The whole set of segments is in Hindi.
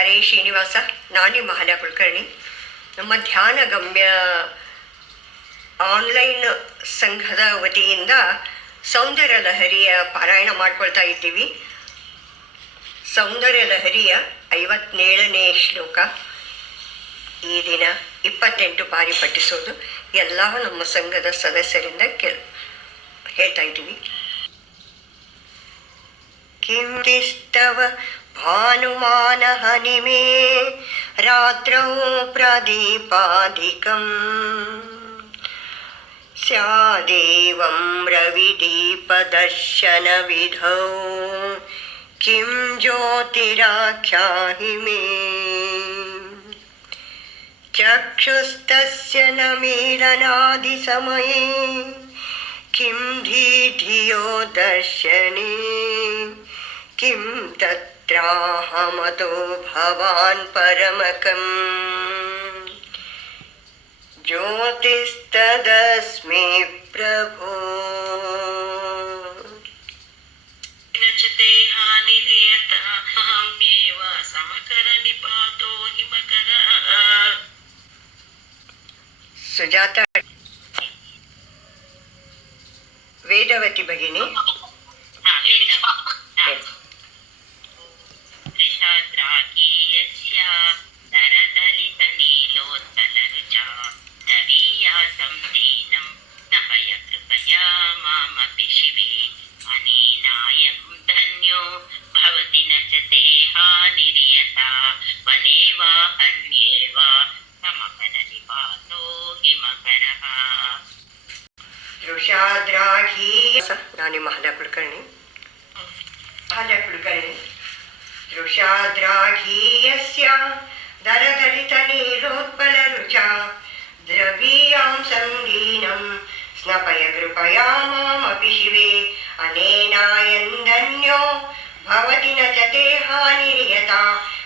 ಹರೇ ಶ್ರೀನಿವಾಸ ನಾನು ಮಹಾಲ ಕುಲಕರ್ಣಿ ನಮ್ಮ ಧ್ಯಾನ ಗಮ್ಯ ಆನ್ಲೈನ್ ಸಂಘದ ವತಿಯಿಂದ ಸೌಂದರ್ಯ ಲಹರಿಯ ಪಾರಾಯಣ ಮಾಡ್ಕೊಳ್ತಾ ಇದ್ದೀವಿ ಸೌಂದರ್ಯ ಲಹರಿಯ ಐವತ್ತೇಳನೇ ಶ್ಲೋಕ ಈ ದಿನ ಇಪ್ಪತ್ತೆಂಟು ಬಾರಿ ಪಠಿಸೋದು ಎಲ್ಲ ನಮ್ಮ ಸಂಘದ ಸದಸ್ಯರಿಂದ ಕೆಲ್ ಹೇಳ್ತಾ ಇದ್ದೀವಿ किं तिस्तव भानुमानहनिमे रात्रौ प्रदीपादिकम्। स्यादेवं रविदीपदर्शनविधौ। किं ज्योतिराख्याहि मे। चक्षुस्तस्य न मीलनादिसमये। किं धीधियो दर्शने। किं तत्राहमतो भवान् परमकम्। ज्योतिस्तदस्मि प्रभो। च ते हानिर्यत ही राणी महादा कुलकर्णी. महादा कुलकर्णी. दृशाद्राघीयस्या दरदलितनीरोत्पलरुचा द्रवीयां सङ्गीनं स्नपय कृपया मामपि शिवे अनेनायन्दन्यो भवति न च ते हानिर्यता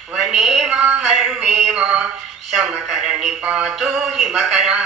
वने वा हर्मे वा समकरनिपातो हिमकरः।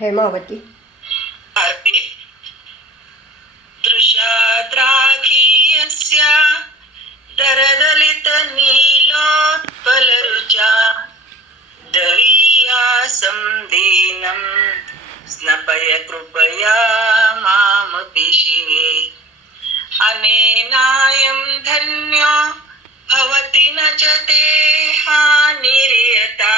हेमावती. आरती दृशाद्राखीयस्य दरदलितनीलोत्पलरुचा दवीयासं दीनं स्नपय कृपया मामपि शिवे अनेनायं धन्यो भवति न च ते हानिर्यता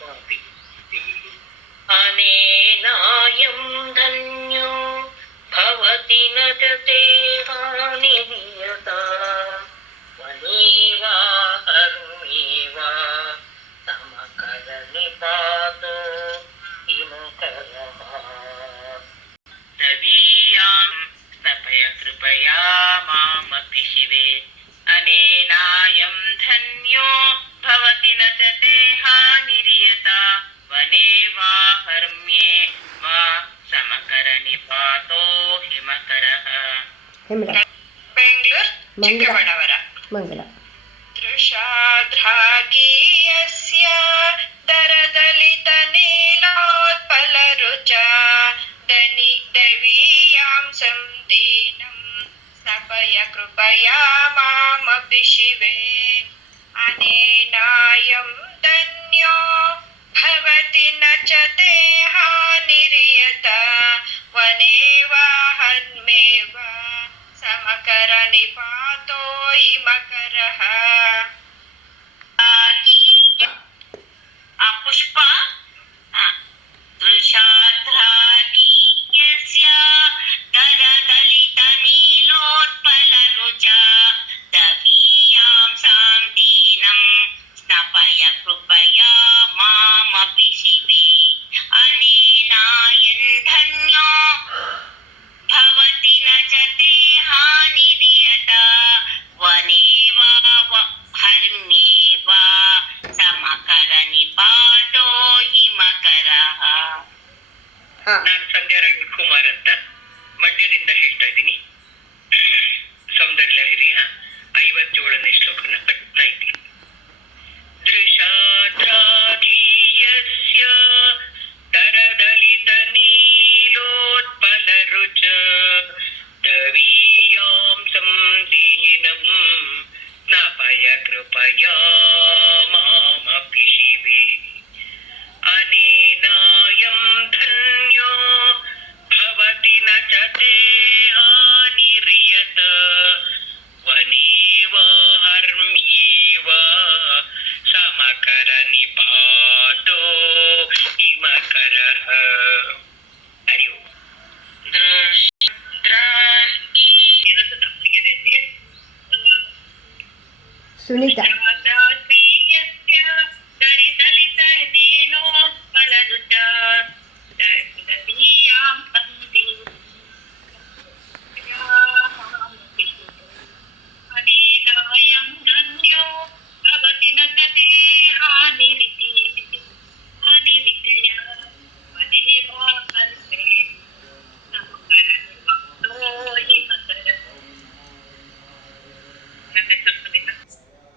हर्म्ये वा समकरनिपातो हिमकरः। Hemla Bangalore Mangla. चिಕ್ಕबणावरा Mangla that our napalm Zulita.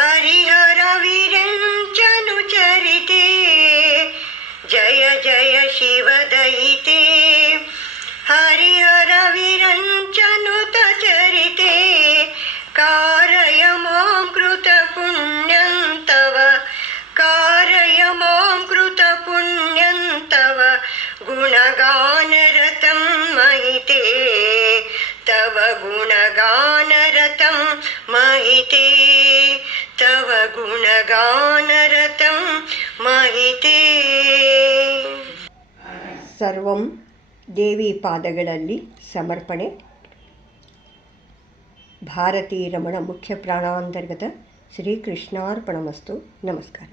Harihar विरञ्चनुचरिते जय जय शिव शिवदयिते हरिहर विरञ्चनुतचरिते कारय माँ कृतपुण्यं तव। कारय माँ कृतपुण्यं तव। गुणगानरतं मयिते। तव गुणगानरतं महिते గుణగానరతం మహితే ಸರ್ವಂ ದೇವಿ ಪಾದಗಳಲ್ಲಿ ಸಮರ್ಪಣೆ ಭಾರತೀ ರಮಣ ಮುಖ್ಯ ಪ್ರಾಣಾಂತರ್ಗತ ಶ್ರೀಕೃಷ್ಣಾರ್ಪಣಮಸ್ತು ನಮಸ್ಕಾರ